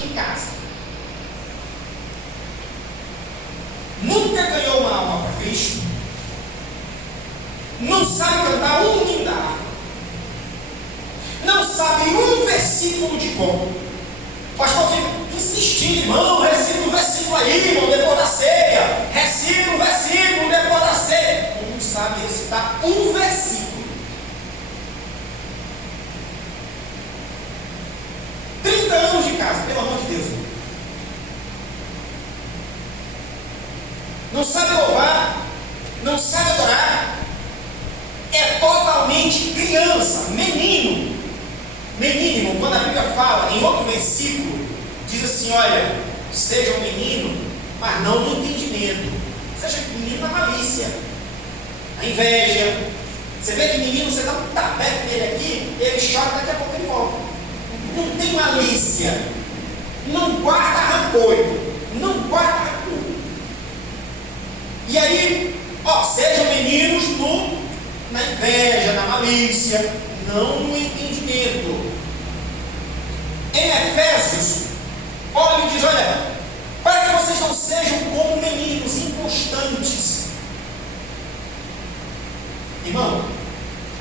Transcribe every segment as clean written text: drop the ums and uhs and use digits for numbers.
anos de casa. Nunca ganhou uma alma para Cristo. Não sabe cantar um hino da harpa. Não sabe um versículo de cor. O pastor fica insistindo, irmão, recita um versículo aí, irmão, depois da ceia. Recita um versículo depois da ceia. Não sabe recitar um versículo. 30 anos de casa, pelo amor de Deus. Não sabe louvar, não sabe adorar. É totalmente criança, menino. Menino, quando a Bíblia fala, em outro versículo, diz assim, olha, seja um menino, mas não no entendimento. Seja menino na malícia, na inveja. Você vê que menino, você dá um tapete dele aqui, ele chora, daqui a pouco ele volta. Não tem malícia, não guarda rancor, não guarda rancor. E aí, sejam meninos na inveja, na malícia, não no entendimento. Em Efésios, Paulo diz, olha, para que vocês não sejam como meninos inconstantes. Irmão,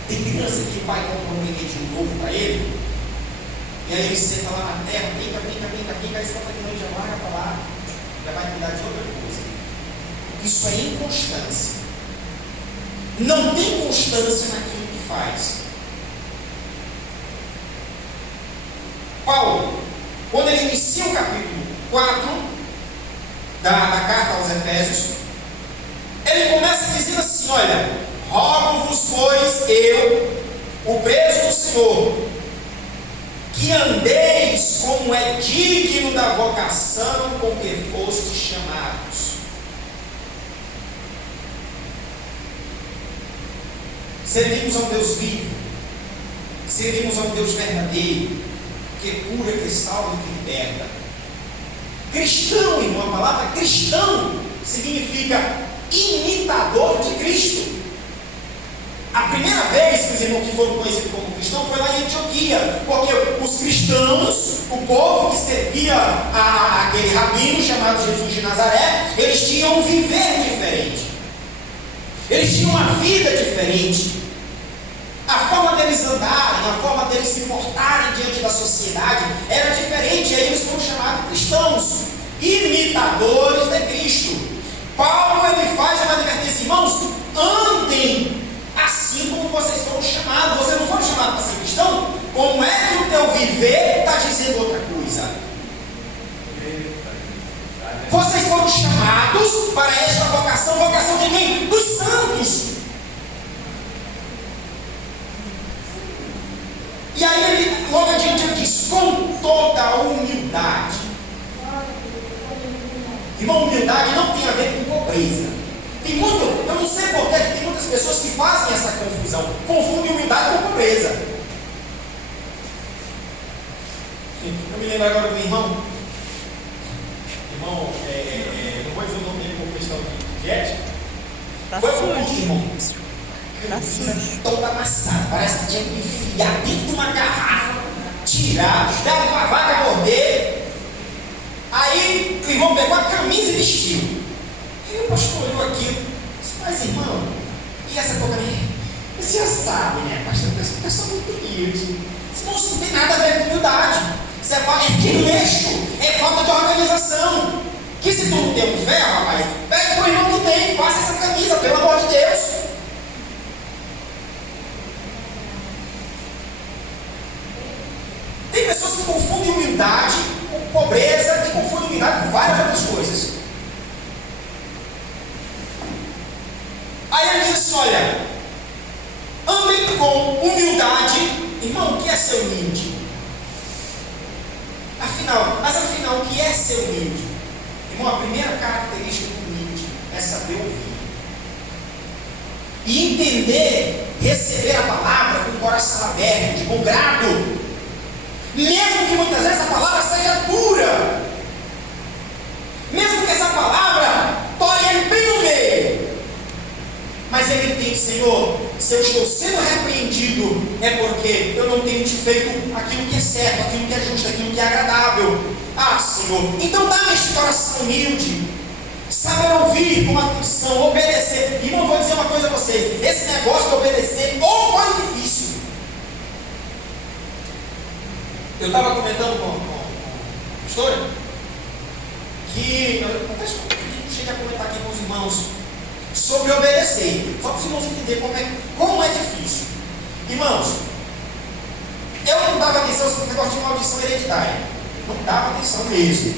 tem criança que o pai compra um brinquedinho novo para ele, e aí ele senta lá na terra, brinca, aí você fala que não, já larga para lá, já vai cuidar de outra coisa. Isso é inconstância. Não tem constância naquilo que faz. Paulo, quando ele inicia o capítulo 4 da carta aos Efésios, ele começa dizendo assim, olha, rogo-vos, pois, eu, o preso do Senhor, que andeis como é digno da vocação com que fostes chamados. Servimos a um Deus vivo, servimos a um Deus verdadeiro, que cura, que salva e que liberta. Cristão, irmão, a palavra cristão significa imitador de Cristo. A primeira vez que os irmãos que foram conhecidos como cristãos foi lá em Antioquia, porque os cristãos, o povo que servia aquele rabino chamado Jesus de Nazaré, eles tinham um viver diferente, eles tinham uma vida diferente. A forma deles andarem, a forma deles se portarem diante da sociedade era diferente, e aí eles foram chamados cristãos, imitadores de Cristo. Paulo ele faz uma advertência, irmãos, andem assim como vocês foram chamados. Vocês não foram chamados para ser cristão? Como é que o teu viver está dizendo outra coisa? Vocês foram chamados para esta vocação. Vocação de quem? Dos santos. E aí ele, logo adiante, ele diz, com toda a humildade. Irmão, humildade não tem a ver com pobreza. Tem muito, eu não sei porquê, tem muitas pessoas que fazem essa confusão, confundem humildade com pobreza. Eu me lembro agora do meu irmão, não vou dizer o nome dele por questão de ética. Foi com o irmão. Toda amassada, parece que tinha que enfiar dentro de uma garrafa, tirar, dar uma vaca morder. Aí o irmão pegou a camisa e vestiu. E o pastor olhou aquilo e disse, mas irmão, e essa boca aí? Você já sabe, né, pastor? Essa pessoa é muito humilde. Isso não tem nada a ver com humildade. Isso é desleixo, é falta de organização. Que se tu não tem um ferro, rapaz, pega pro irmão que tem, passa essa camisa, pelo amor de Deus. Tem pessoas que confundem humildade com pobreza e confundem humildade com várias outras coisas. Aí ele diz assim, olha, andem com humildade. Irmão, o que é ser humilde? Afinal, o que é ser humilde? Irmão, a primeira característica do humilde é saber ouvir. E entender, receber a palavra com o coração aberto, de bom grado. Mesmo que muitas vezes a palavra seja dura. Mesmo que essa palavra tore ele bem no meio. Mas ele entende, Senhor, se eu estou sendo repreendido, é porque eu não tenho te feito aquilo que é certo, aquilo que é justo, aquilo que é agradável. Senhor. Então dá-me este coração humilde, saber ouvir com atenção, obedecer. Irmão, vou dizer uma coisa a vocês: esse negócio de obedecer ou coisa difícil. Eu estava comentando com a história que eu cheguei a comentar aqui com os irmãos sobre obedecer, só para os irmãos entenderem como é difícil. Irmãos, eu não dava atenção sobre o negócio de maldição hereditária, não dava atenção mesmo.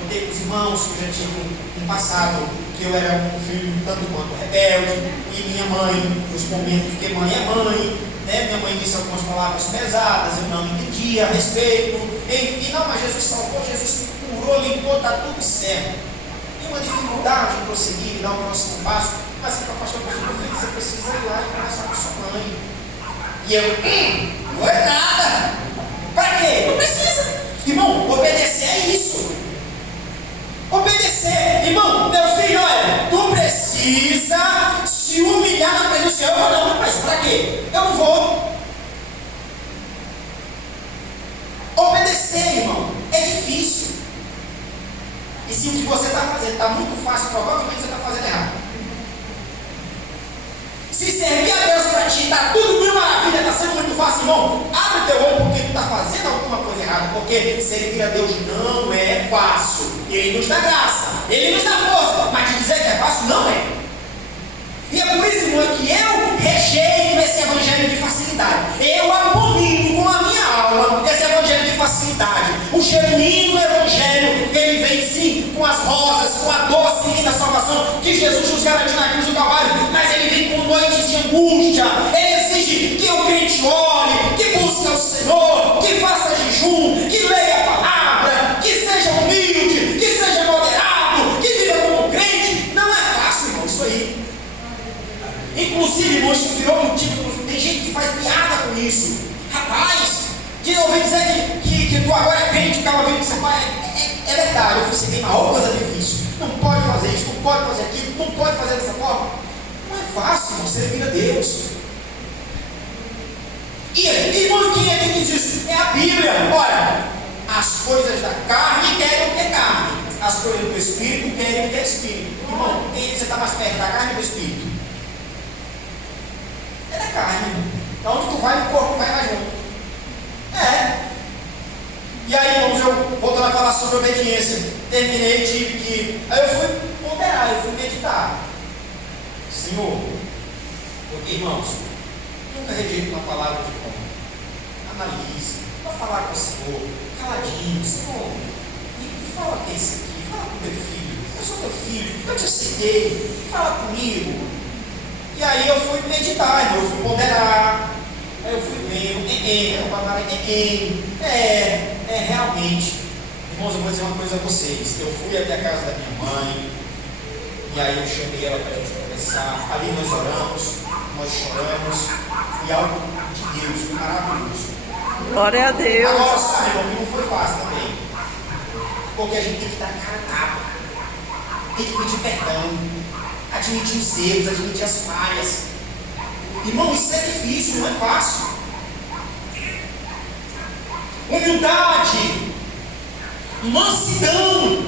Contei com os irmãos que eu já tive um passado que eu era um filho tanto quanto rebelde, e minha mãe, nos momentos que mãe é mãe, né? Minha mãe disse algumas palavras pesadas, eu não entendia a respeito, enfim, não, mas Jesus salvou, Jesus me curou, limpou, está tudo certo. E uma dificuldade de prosseguir, dar o próximo passo, mas assim, pastor, meu filho, você precisa ir lá e conversar com sua mãe. E eu, não é nada. Para quê? Não precisa. Irmão, obedecer é isso. Obedecer. Irmão, meu filho, olha, tu precisa se humilhar na presença do Senhor. Eu vou, não, mas para quê? Eu não vou. Obedecer, irmão, é difícil. E se o que você está fazendo está muito fácil, provavelmente você está fazendo errado. Se servir a Deus para ti, está tudo mil maravilha, está sendo muito fácil, irmão. Abre o teu olho porque tu está fazendo alguma coisa errada. Porque servir a Deus não é fácil. Ele nos dá graça, Ele nos dá força. Mas te dizer que é fácil, não é. E é por isso, irmão, que eu rejeito esse evangelho de facilidade. Eu abomino com a minha alma esse evangelho de facilidade. O genuíno evangelho, ele vem sim com as rosas, com a doce e linda salvação que Jesus nos garantiu na cruz do Calvário. Mas ele vem com noites de angústia. Ele exige que o crente ore, que busque ao Senhor, que faça jejum, que leia a palavra, que seja humilde, que seja moderado, que viva como crente. Não é fácil, irmão, isso aí. Inclusive, irmão, isso virou motivo. Tem gente que faz piada com isso. Rapaz, que eu ouvi dizer que tu agora é crente, que estava vendo que seu pai é verdade. Eu falei assim, tem uma coisa difícil. Não pode fazer isso, não pode fazer aquilo, não pode fazer dessa forma. Não é fácil, irmão, servir a Deus. E, irmão, quem é que diz isso? É a Bíblia. Olha, as coisas da carne querem o que é carne. As coisas do Espírito querem o que é Espírito. Irmão, quem você está mais perto, da carne ou do Espírito? É da carne. Então, onde tu vai, o corpo vai mais junto. É. E aí, irmãos, eu voltando a falar sobre obediência, terminei, tive que. Aí eu fui ponderar, eu fui meditar. Senhor, porque, irmãos, nunca rejeito uma palavra de como. Analise, vai falar com o Senhor, caladinho, Senhor, me fala o que é isso aqui, fala com o teu filho, eu sou teu filho, eu te aceitei, fala comigo. E aí eu fui meditar, irmão, eu fui ponderar. Aí eu fui vendo, realmente. Irmãos, eu vou dizer uma coisa a vocês. Eu fui até a casa da minha mãe, e aí eu chamei ela para a gente conversar. Ali nós oramos, nós choramos, e algo de Deus maravilhoso. Glória a Deus. Agora, sabe, irmão, que não foi fácil também. Porque a gente tem que dar cara a tapa, tem que pedir perdão, admitir os erros, admitir as falhas. Irmão, isso é difícil, não é fácil. Humildade, mansidão.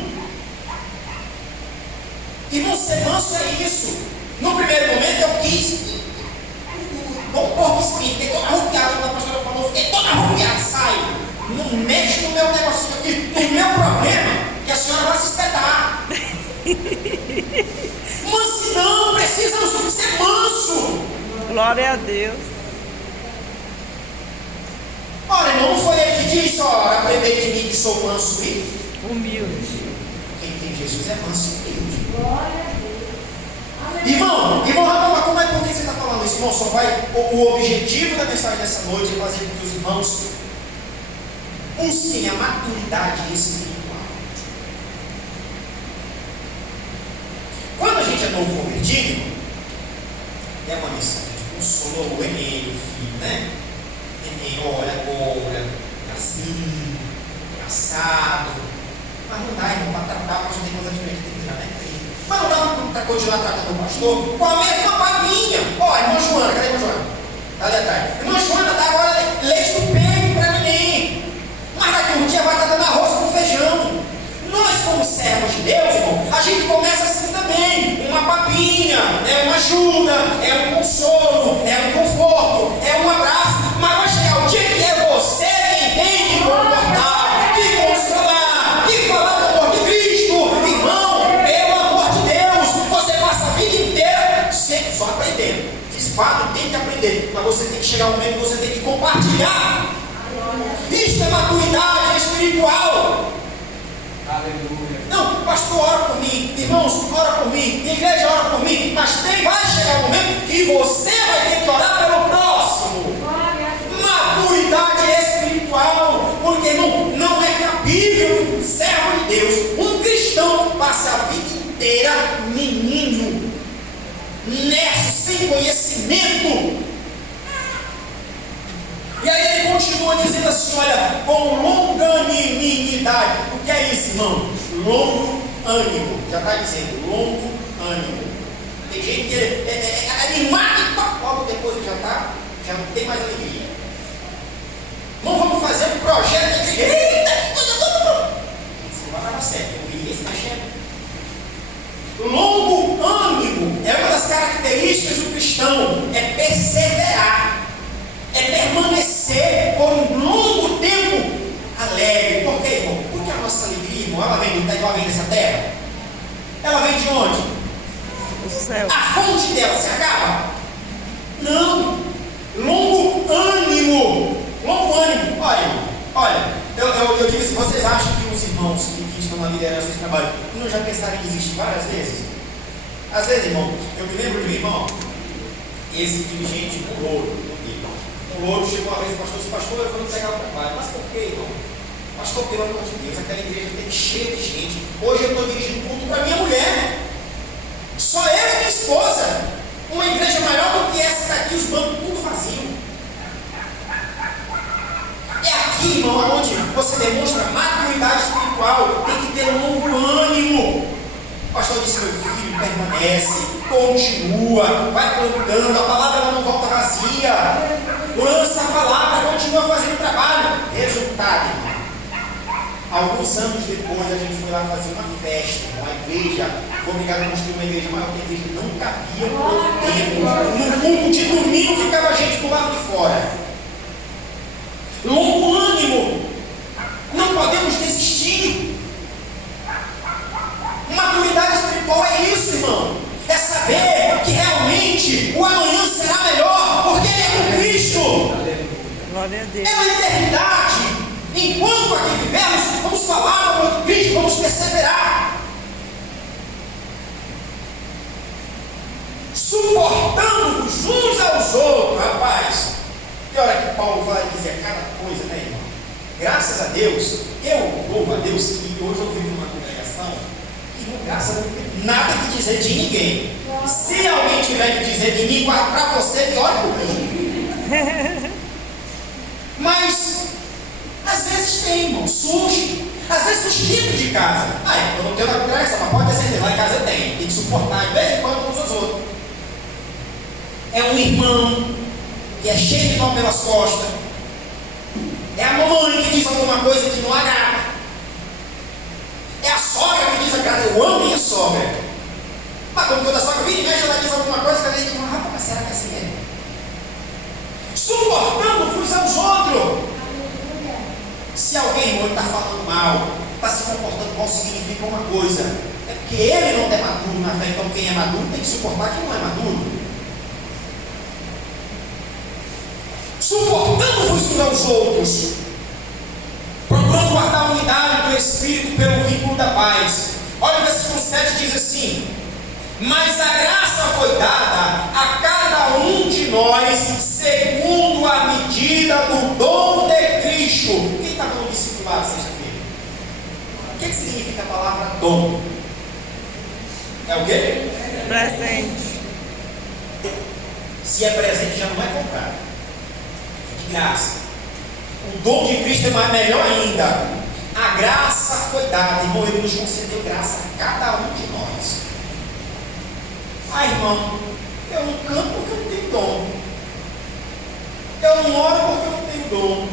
Irmão, ser manso é isso. No primeiro momento eu quis, vou pôr espinho, fiquei todo arrupiado, quando a pastora falou, fiquei todo arrupiado, sai. Não mexe no meu negocinho aqui, no meu problema, que a senhora vai se espetar. Mansidão, precisamos ser manso. Glória a Deus. Ora, irmão, não foi ele que disse, ó, aprendei de mim que sou manso e Humilde. quem tem Jesus é manso e humilde. Glória a Deus. Irmão, como é, por que você está falando isso? Irmão, só vai, o objetivo da mensagem dessa noite é fazer com que os irmãos busquem a maturidade espiritual. Quando a gente é novo convertido, é uma mensagem de consolo, o Enem, o filho, né? Enem, olha agora, assim, engraçado. Mas não dá, irmão, para tratar, mas não tem coisa diferente, tem que tirar, né? Mas não dá para continuar tratando o pastor com a mesma paguinha. Ó, irmã Joana, cadê a irmã Joana? Tá ali atrás. Irmã Joana dá agora leite do peito para neném. Mas daqui um dia vai estar dando arroz com feijão. Não, pastor, ora por mim, irmãos, ora por mim, igreja, ora por mim, mas vai chegar um momento que você vai ter que orar pelo próximo. Maturidade espiritual, porque não é cabível um servo de Deus, um cristão, passa a vida inteira menino, nervo, sem conhecimento. E aí ele continua dizendo assim, olha, com longanimidade. O que é isso, irmão? Longo ânimo. Já está dizendo, longo ânimo. Tem gente que é animado e logo depois já não tem mais alegria. Não vamos fazer um projeto de eita, que coisa boa. Isso não vai dar certo, eu vi esse mexendo. Longo ânimo é uma das características do cristão, é perseverar. É permanecer por um longo tempo alegre. Por quê, irmão? Porque a nossa alegria, irmão, ela vem dessa terra. Ela vem de onde? Do céu. A fonte dela se acaba? Não. Longo ânimo. Longo ânimo. Olha, eu digo assim, vocês acham que os irmãos que estão na liderança desse trabalho não já pensaram em desistir várias vezes? Às vezes, irmão, eu me lembro de um irmão, esse dirigente mudou. O outro chegou uma vez, pastor, eu vou entregar o trabalho. Mas por quê, irmão? Pastor, pelo amor de Deus, aquela igreja tem cheia de gente. Hoje eu estou dirigindo culto para minha mulher. Só eu e minha esposa. Uma igreja maior do que essa daqui, os bancos tudo vazio. É aqui, irmão, onde você demonstra maturidade espiritual. Tem que ter um longo ânimo. O pastor disse, meu filho, permanece, continua, vai plantando, a palavra ela não volta vazia. Lança a palavra, continua fazendo o trabalho. Resultado, irmão. Alguns anos depois a gente foi lá fazer uma festa, uma igreja. Foi obrigado a construir uma igreja maior, porque a igreja não cabia no novo tempo. No culto de domingo ficava a gente do lado de fora. Longo ânimo. Não podemos desistir. Maturidade espiritual é isso, irmão. É saber que realmente o amanhã será melhor, porque ele é com Cristo. Glória a Deus. É uma eternidade. Enquanto aqui vivemos, vamos falar do Cristo, vamos perseverar. Suportando-vos uns aos outros, rapaz. E olha que Paulo vai dizer cada coisa, né, irmão? Graças a Deus, eu louvo a Deus que hoje eu vivo numa congregação e não graças a Deus, nada que dizer de ninguém. Se alguém tiver que dizer de mim, para você, que olha por mim. Mas, às vezes tem, irmão, surge. Às vezes surge dentro de casa. Eu não tenho na congregação, mas pode ter certeza, lá em casa tem que suportar de vez em quando uns aos outros. É um irmão que é cheio de nó pelas costas. É a mamãe que diz alguma coisa que não agrada. É a sogra que diz agrada. Eu amo minha sogra. Mas como toda sogra vira e mexe, ela diz alguma coisa que a gente diz, mas será que é assim mesmo? Suportando-vos aos outros. Se alguém, irmão, está falando mal, está se comportando mal, significa uma coisa. É porque ele não é maduro na fé. Então quem é maduro tem que suportar quem não é maduro. Suportando-vos uns aos outros, procurando guardar a unidade do Espírito pelo vínculo da paz. Olha o versículo 7, diz assim: mas a graça foi dada a cada um de nós segundo a medida do dom de Cristo. Quem está falando discipulado sexta-feira? O que significa a palavra dom? É o quê? Presente. Se é presente já não é comprado. Graça. O dom de Cristo é melhor ainda. A graça foi dada, irmão, ele nos concedeu graça a cada um de nós. Irmão, eu não canto porque eu não tenho dom. Eu não oro porque eu não tenho dom.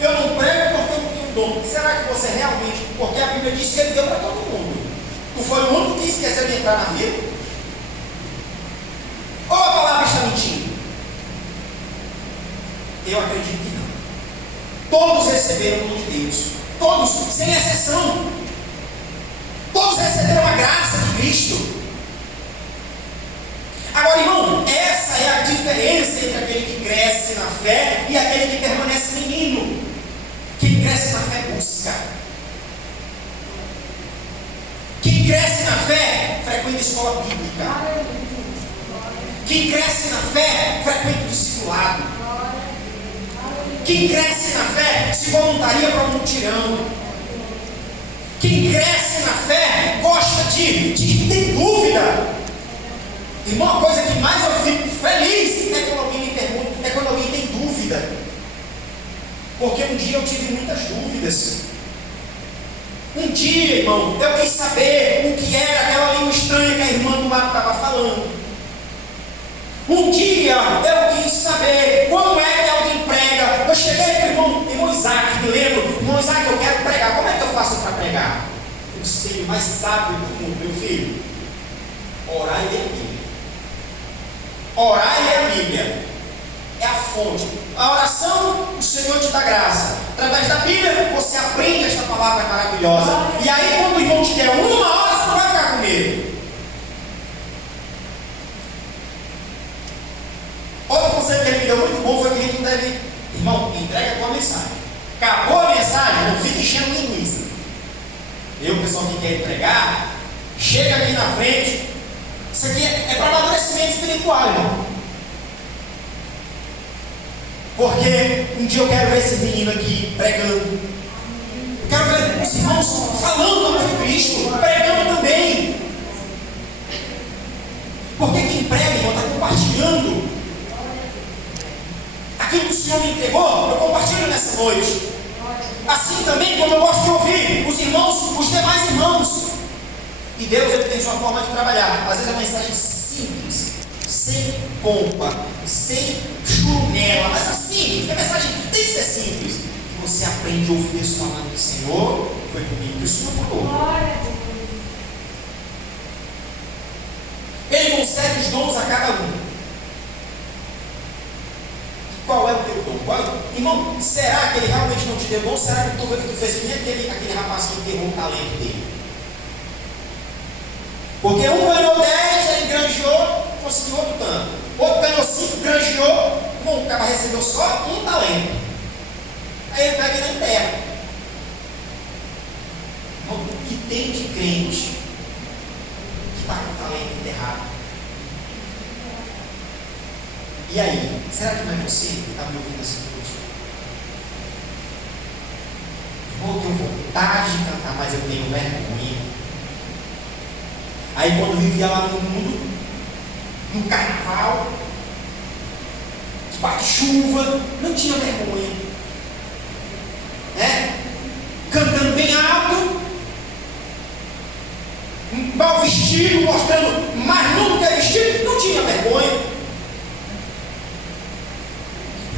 Eu não prego porque eu não tenho dom. Será que você realmente, porque a Bíblia diz que ele deu para todo mundo. Tu foi o único que esqueceu de entrar na vida? Ou a palavra está mentindo? Eu acredito que não. Todos receberam o dom de Deus. Todos, sem exceção. Todos receberam a graça de Cristo. Agora, irmão, essa é a diferença entre aquele que cresce na fé e aquele que permanece menino. Quem cresce na fé busca. frequenta escola bíblica. Quem cresce na fé, frequenta o discipulado. Quem cresce na fé, se voluntaria para um mutirão. Quem cresce na fé, gosta de ter dúvida. Irmão, a coisa que mais eu fico feliz é quando alguém me pergunta, é quando alguém tem dúvida. Porque um dia eu tive muitas dúvidas. Um dia, irmão, eu quis saber o que era aquela língua estranha que a irmã do lado estava falando. Um dia eu quis saber como é que alguém prega. Eu cheguei para o irmão Isaac, me lembro, irmão Isaac, eu quero pregar. Como é que eu faço para pregar? O conselho mais sábio do mundo, meu filho: orar e ler a Bíblia. Orar e ler a Bíblia é a fonte. A oração, o Senhor te dá graça. Através da Bíblia, você aprende esta palavra maravilhosa. E aí, quando o irmão te der uma hora, você não vai ficar com medo. Outro conselho que ele me deu muito bom foi que a gente não deve, irmão, entrega a tua mensagem. Acabou a mensagem, não fica enchendo linguiça. Eu, o pessoal que quer entregar, chega aqui na frente. Isso aqui é para amadurecimento espiritual, irmão. Porque um dia eu quero ver esse menino aqui pregando. Eu quero ver os irmãos falando do amor de Cristo, pregando também. Porque quem prega, irmão, está compartilhando aquilo que o Senhor me entregou. Eu compartilho nessa noite. Assim também, como eu gosto de ouvir os irmãos, os demais irmãos. E Deus, ele tem sua forma de trabalhar. Às vezes é uma mensagem simples, sem pompa, sem churumela, mas assim, a mensagem tem que ser simples. E você aprende a ouvir Deus falando: Senhor, foi comigo que o Senhor falou. Ele concede os dons a cada um. Qual é o teu dom? Irmão, será que ele realmente não te deu dom? Será que tu fez que nem aquele rapaz que enterrou o talento dele? Porque um ganhou 10, ele granjeou, conseguiu outro tanto. Outro ganhou 5, granjeou. Bom, o cara recebeu só um talento. Aí ele pega e na terra. Irmão, o que tem de crente que está com o talento enterrado? E aí, será que não é você que está me ouvindo essa noite? Irmão, eu tenho vontade de cantar, mas eu tenho vergonha. Aí quando eu vivia lá no mundo, no carnaval, debaixo de chuva, não tinha vergonha, né? Cantando bem alto, mal vestido, mostrando mais novo que é vestido, não tinha vergonha.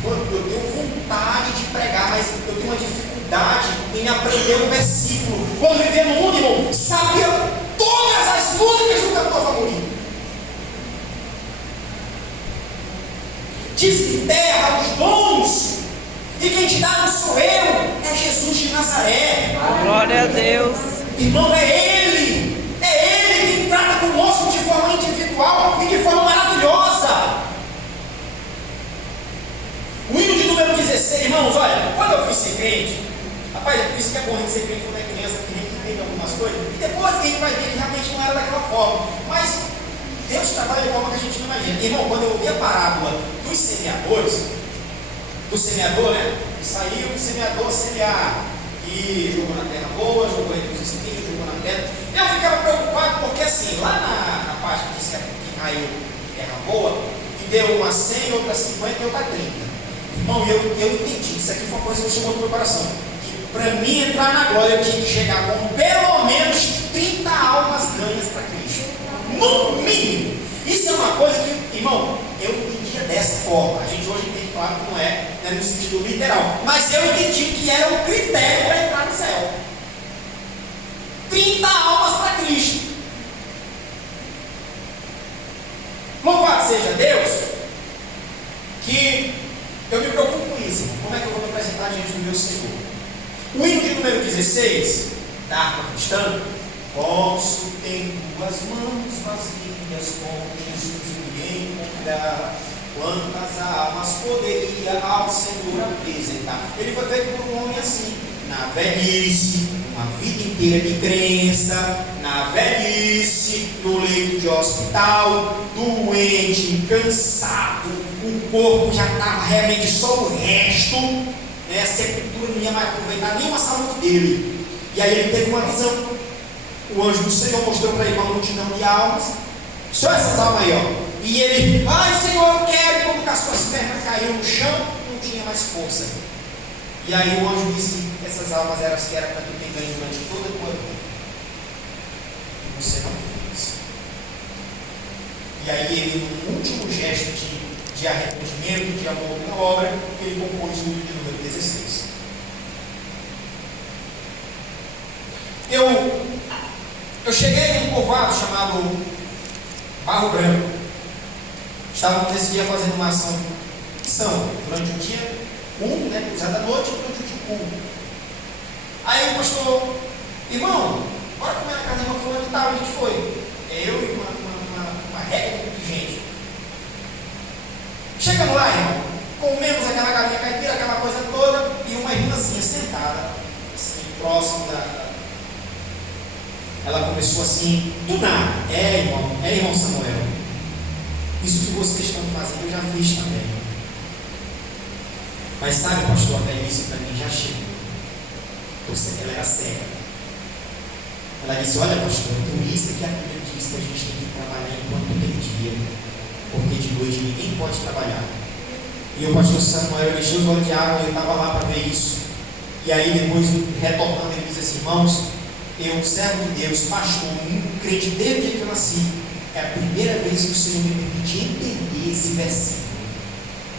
Eu tenho vontade de pregar, mas eu tenho uma dificuldade em aprender um versículo. Quando vivia no mundo, irmão, sabia todas as músicas do cantor favorito. Diz que terra os dons, e quem te dá não sou eu, é Jesus de Nazaré. Glória a Deus. Irmão, é Ele quem trata conosco de forma individual e de forma maravilhosa. O hino de número 16, irmãos, olha, quando eu fui ser crente, rapaz, é por isso que é bom a gente ser crente quando é criança, que a gente entende algumas coisas, e depois que a gente vai ver que realmente não era daquela forma. Mas Deus trabalha de forma que a gente não imagina. Irmão, quando eu ouvi a parábola dos semeadores, do semeador, né? Que saiu do semeador semear, e jogou na terra boa, jogou entre os espinhos, jogou na terra. Eu ficava preocupado porque assim, lá na parte que diz que caiu terra boa, e deu uma 100, outra 50 e outra 30. Irmão, eu entendi, isso aqui foi uma coisa que chamou no meu coração. Para mim entrar na glória, eu tinha que chegar com pelo menos 30 almas ganhas para Cristo. No mínimo. Isso é uma coisa que, irmão, eu entendia dessa forma. A gente hoje entende, claro que não é no sentido literal. Mas eu entendi que era um critério para entrar no céu. 30 almas para Cristo. Louvado seja Deus, que eu me preocupo com isso. Como é que eu vou me apresentar diante do meu Senhor? O hino de número 16, da harpa cristã: posso ter duas mãos vazias, com Jesus me encontrar. Quantas almas poderia ao Senhor apresentar? Ele foi feito por um homem assim, na velhice, uma vida inteira inteira de crença, na velhice, no leito de hospital, doente, cansado, o corpo já estava realmente só o resto, a sepultura não ia mais aproveitar nenhuma saúde dele. E aí ele teve uma visão. O anjo do Senhor mostrou para ele uma multidão de almas, só essas almas aí, ó. E ele, ai Senhor, eu quero. Quando as suas pernas caíram no chão, não tinha mais força. E aí o anjo disse: essas almas eram as que eram para tu ter ganho durante toda a tua vida. E você não fez. E aí ele, num último gesto de arrependimento, de amor na obra, ele compôs o livro de número 16. Eu cheguei em um povoado chamado Barro Branco. Estávamos nesse dia fazendo uma ação durante o dia, cruzada da noite, durante o dia. Aí o pastor, irmão, bora comer na casa da irmã fulana e tal. A gente foi. Eu e uma regra de gente. Chegando lá, irmão, comemos aquela galinha caipira, aquela coisa toda, e uma irmãzinha sentada, assim, próximo da. Ela começou assim, do nada. Irmão Samuel, isso que vocês estão fazendo eu já fiz também. Mas sabe, pastor, a velhice para mim já chegou. Ela era cega. Ela disse: olha, pastor, por isso que a Bíblia diz que a gente tem que trabalhar enquanto tem dia, porque de noite ninguém pode trabalhar. E o pastor Samuel encheu os olhos de água e eu estava lá para ver isso. E aí depois, retornando, ele disse assim: irmãos, eu, servo de Deus, pastor, um crente desde o dia que eu nasci, é a primeira vez que o Senhor me permite entender esse versículo.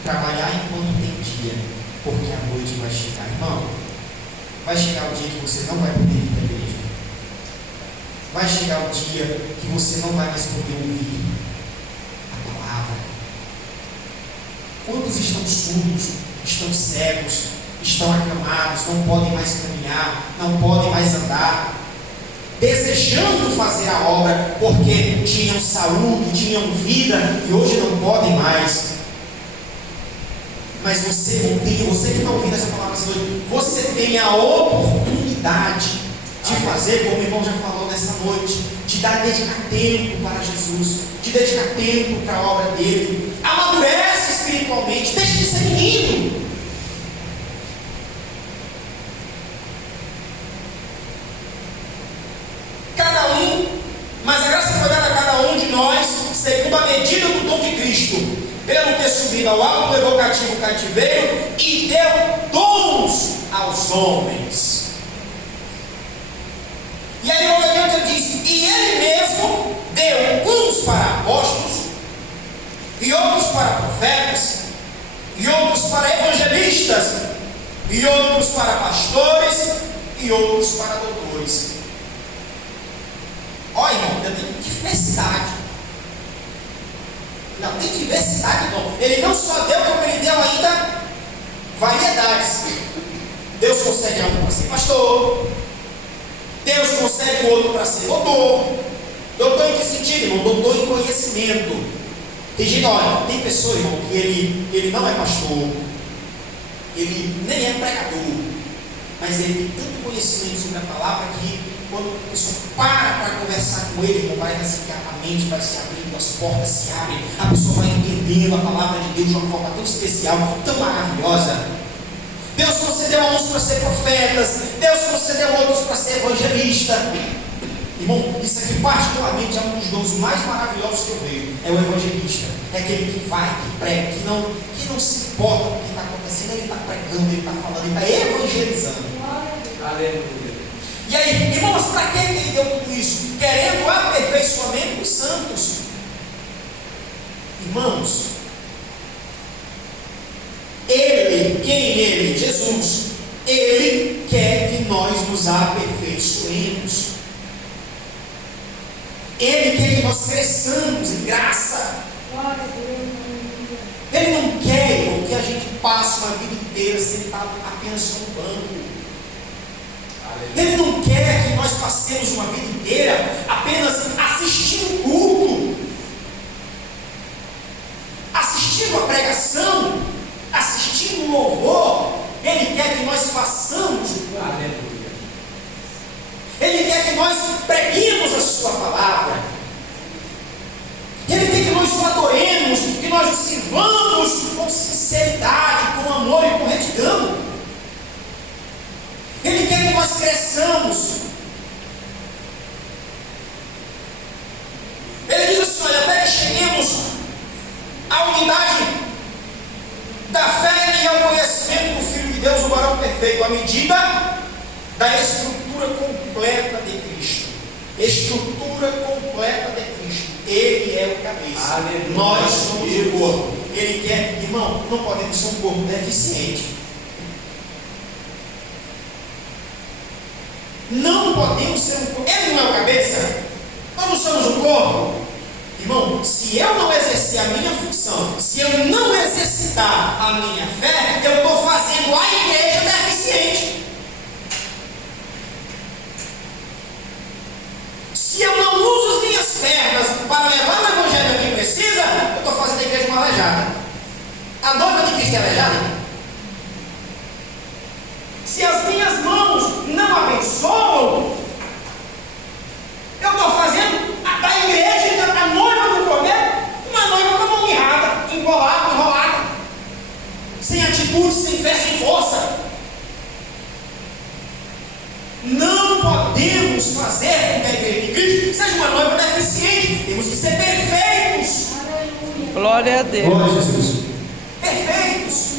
Trabalhar enquanto tem dia, porque a noite vai chegar. Irmão, vai chegar o dia que você não vai poder ir para a igreja. Vai chegar o dia que você não vai mais poder ouvir a palavra. Quantos estão surdos, estão cegos, estão acamados, não podem mais caminhar, não podem mais andar, desejando fazer a obra, porque tinham saúde, tinham vida, e hoje não podem mais. Mas você que está ouvindo essa palavra hoje, você tem a oportunidade de fazer, como o irmão já falou nessa noite, de dedicar tempo para Jesus, de dedicar tempo para a obra dele. Amadurece espiritualmente, deixa de ser menino. Mas a graça foi dada a cada um de nós, segundo a medida do dom de Cristo, pelo ter subido ao alto do evocativo cativeiro e deu dons aos homens. E aí o Evangelho diz: e ele mesmo deu uns para apóstolos, e outros para profetas, e outros para evangelistas, e outros para pastores, e outros para doutores. Olha, irmão, ainda tem diversidade. Não, tem diversidade, não. Ele não só deu, como ele deu ainda variedades. Deus concede a um para ser pastor. Deus concede o outro para ser doutor. Doutor em que sentido, irmão? Doutor em conhecimento. Tem gente, olha, tem pessoa, irmão, que ele não é pastor. Ele nem é pregador. Mas ele tem tanto conhecimento sobre a palavra que quando a pessoa para conversar com ele, irmão, parece assim que a mente vai se abrindo, as portas se abrem, a pessoa vai entendendo a palavra de Deus de uma forma tão especial, tão maravilhosa. Deus concedeu a uns para ser profetas, Deus concedeu a outros para ser evangelista. Irmão, isso aqui particularmente é um dos dons mais maravilhosos que eu vejo. É o evangelista, é aquele que vai, que prega, que não se importa com o que está acontecendo, ele está pregando, ele está falando, ele está evangelizando. Aleluia. E aí, irmãos, para que ele deu tudo isso? Querendo aperfeiçoamento dos santos. Irmãos, ele, Jesus, ele quer que nós nos aperfeiçoemos. Ele quer que nós cresçamos em graça. Ele não quer, irmão, que a gente passe uma vida inteira sentado apenas no banco. Ele não quer que nós passemos uma vida inteira apenas assistindo o culto, assistindo a pregação, assistindo o louvor. Ele quer que nós façamos o culto. Aleluia. Ele Ele quer que nós preguemos a sua palavra. Ele quer que nós o adoremos, que nós o sirvamos com sinceridade, com amor e com retidão. Ele quer que nós cresçamos. Ele diz assim: olha, até que cheguemos à unidade da fé e ao conhecimento do Filho de Deus, o varão perfeito, à medida da estrutura completa de Cristo. Estrutura completa de Cristo. Ele é o cabeça. Aleluia. Nós somos o corpo. Ele quer, irmão, não podemos ser um corpo deficiente. Não podemos ser um corpo. Ele não é o cabeça. Nós não somos o corpo. Irmão, se eu não exercer a minha função, se eu não exercitar a minha fé, eu estou fazendo a igreja deficiente. Se eu não uso as minhas pernas para levar o evangelho a quem precisa, eu estou fazendo a igreja uma aleijada. A noiva de Cristo é aleijada? Se as minhas mãos não abençoam, eu estou fazendo da igreja, da noiva do Cordeiro, uma noiva com a mão mirrada, enrolada, sem atitude, sem fé, sem força. Não podemos fazer com que a igreja de Cristo seja uma noiva deficiente. Temos que ser perfeitos. Glória a Deus. Glória a Jesus. Perfeitos.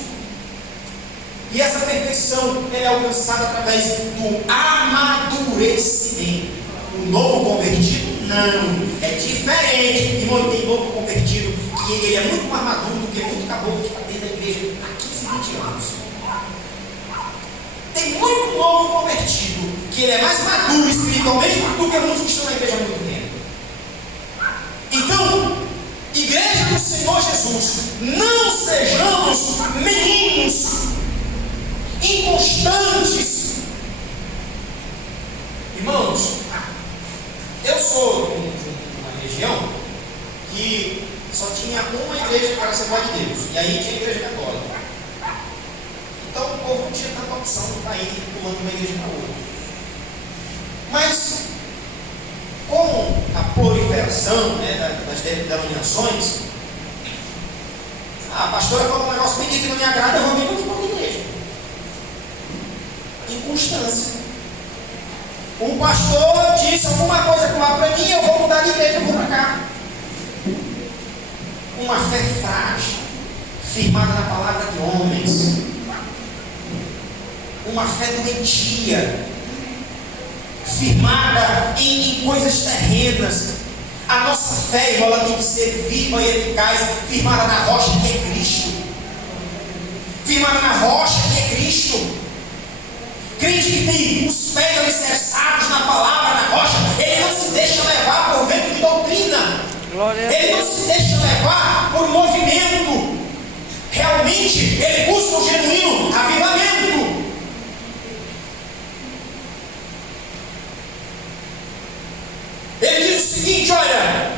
E essa perfeição é alcançada através do amadurecimento. O novo convertido não, é diferente. Irmão, tem novo convertido que ele é muito mais maduro do que muito caboclo que está dentro da igreja há 15, 20 anos. Tem muito novo convertido que ele é mais maduro espiritualmente do que muitos que estão na igreja há muito tempo. Então, igreja do Senhor Jesus, não sejamos meninos inconstantes. Irmãos, eu sou de uma região que só tinha uma igreja para a Assembleia de Deus, e aí tinha a igreja católica. Então o povo não tinha tanta opção de estar indo pulando de uma igreja para outra. Mas, com a proliferação das denominações, a pastora falou um negócio bem que não me agrada, eu vou vir para outra igreja. Inconstância. O pastor disse alguma coisa para mim, eu vou mudar de igreja, eu vou para cá. Uma fé frágil, firmada na palavra de homens. Uma fé doentia, firmada em coisas terrenas. A nossa fé, irmão, ela tem que ser viva e eficaz, firmada na rocha que é Cristo. Firmada na rocha que é Cristo. Crente que tem os pés alicerçados na palavra, na rocha, ele não se deixa levar por vento de doutrina. Ele não se deixa levar por movimento. Realmente, ele busca um genuíno avivamento. Ele diz o seguinte: olha,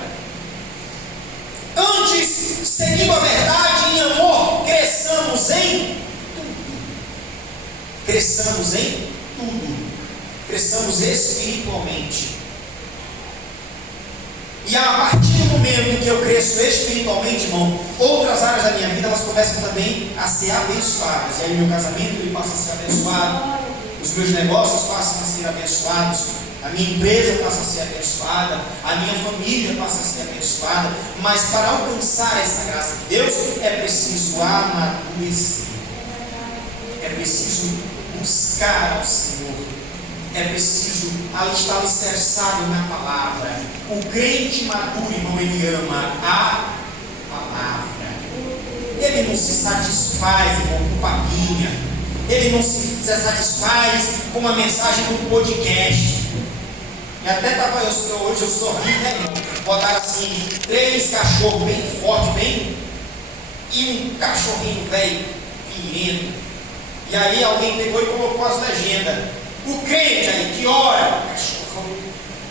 antes, seguindo a verdade em amor, cresçamos em tudo. Cresçamos espiritualmente. E a partir do momento que eu cresço espiritualmente, irmão, outras áreas da minha vida, elas começam também a ser abençoadas. E aí meu casamento ele passa a ser abençoado, os meus negócios passam a ser abençoados, a minha empresa passa a ser abençoada, a minha família passa a ser abençoada. Mas para alcançar essa graça de Deus, é preciso amadurecer. É preciso buscar ao Senhor. É preciso estar alicerçado na palavra. O crente maduro, irmão, ele ama a palavra. Ele não se satisfaz, irmão, com papinha. Ele não se satisfaz com uma mensagem no podcast. E até estava hoje eu sorri, né, irmão? Botaram assim, 3 cachorros bem fortes, bem, e um cachorrinho velho, pirrento. E aí alguém pegou e colocou as legendas. O crente aí que ora, cachorro,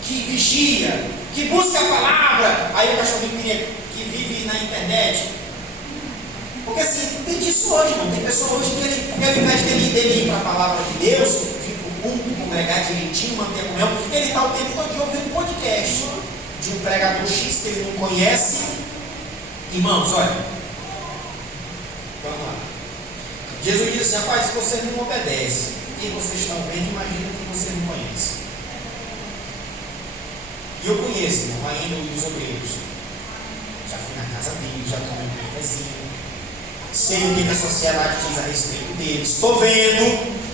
que vigia, que busca a palavra. Aí o cachorrinho que vive na internet. Porque assim, tem disso hoje, irmão. Tem pessoa hoje que ele, ao invés dele ir para a palavra de Deus, vir para o culto, congregar direitinho, manter a comunhão. Ele está o tempo todo ouvindo podcast de um pregador X que ele não conhece. Irmãos, olha, vamos lá. Jesus disse assim: rapaz, se vocês não obedecem, quem vocês estão vendo, imagina que vocês não conhecem. E eu conheço, irmão, ainda os obreiros. Já fui na casa deles, já tomei um cafezinho. Sei o que a sociedade diz a respeito deles. Estou vendo.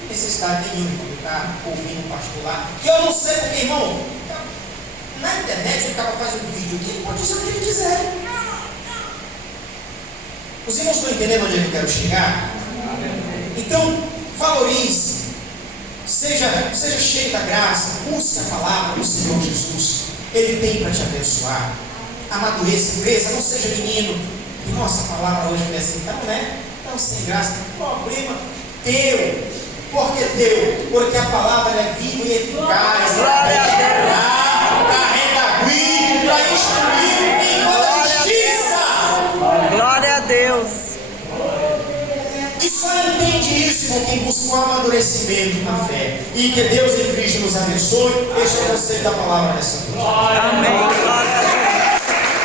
Não necessidade nenhuma de ficar ouvindo um pastor lá. Que eu não sei porque, irmão, na internet o cara faz um vídeo que ele pode dizer o que ele quiser. Os irmãos estão entendendo onde é que eu quero chegar? Então, valorize. Seja cheio da graça. Busque a palavra do Senhor Jesus. Ele tem para te abençoar. Amadureça, cresça, não seja menino. E nossa, a palavra hoje foi assim, então, né? Então, sem graça, problema teu. Por que teu? Porque a palavra é viva e eficaz. Glória a Deus. Para redarguir, para instruir em toda justiça. Glória a Deus. E só entende isso com quem busca o amadurecimento na fé. E que Deus em Cristo nos abençoe. Deixa eu conselho da palavra nessa noite. Amém.